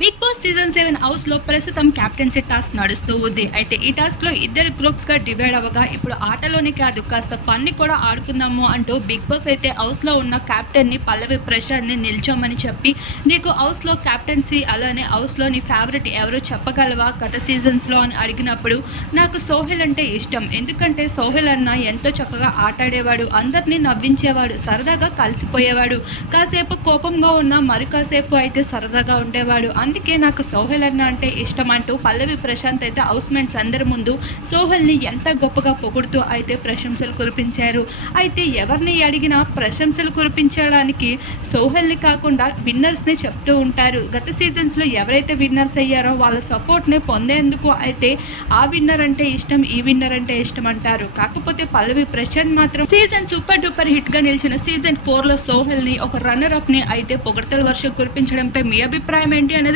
Big boss season seven హౌస్లో ప్రస్తుతం captaincy task నడుస్తూ ఉంది. అయితే ఈ టాస్క్లో ఇద్దరు గ్రూప్స్గా డివైడ్ అవ్వగా ఇప్పుడు ఆటలోనే కాదు కాస్త ఫన్ని కూడా ఆడుకుందాము అంటూ బిగ్ బాస్ అయితే హౌస్లో ఉన్న క్యాప్టెన్ని ని పల్లవి ప్రశాంత్ని నిల్చోమని చెప్పి నీకు హౌస్లో క్యాప్టెన్సీ అలానే హౌస్లో నీ ఫేవరెట్ ఎవరో చెప్పగలవా? గత సీజన్స్లో అని అడిగినప్పుడు నాకు సోహెల్ అంటే ఇష్టం. ఎందుకంటే సోహెల్ అన్న ఎంతో చక్కగా ఆటాడేవాడు అందరినీ నవ్వించేవాడు సరదాగా కలిసిపోయేవాడు. కాసేపు కోపంగా ఉన్న మరి కాసేపు అయితే సరదాగా ఉండేవాడు. అందుకే నాకు సోహెల్ అన్న అంటే ఇష్టం అంటూ పల్లవి ప్రశాంత్ అయితే హౌస్ మేట్స్ అందరి ముందు సోహెల్ని ఎంత గొప్పగా పొగుడుతూ అయితే ప్రశంసలు కురిపించారు. అయితే ఎవరిని అడిగినా ప్రశంసలు కురిపించడానికి సోహెల్ని కాకుండా విన్నర్స్ని చెప్తూ ఉంటారు. గత సీజన్స్లో ఎవరైతే విన్నర్స్ అయ్యారో వాళ్ళ సపోర్ట్ని పొందేందుకు అయితే ఆ విన్నర్ అంటే ఇష్టం ఈ విన్నర్ అంటే ఇష్టం అంటారు. కాకపోతే పల్లవి ప్రశాంత్ మాత్రం సీజన్ సూపర్ డూపర్ హిట్గా నిలిచిన సీజన్ ఫోర్లో సోహెల్ని ఒక రన్నర్ అప్ని అయితే పొగడతల వర్షం కురిపించడంపై మీ అభిప్రాయం ఏంటి అనేది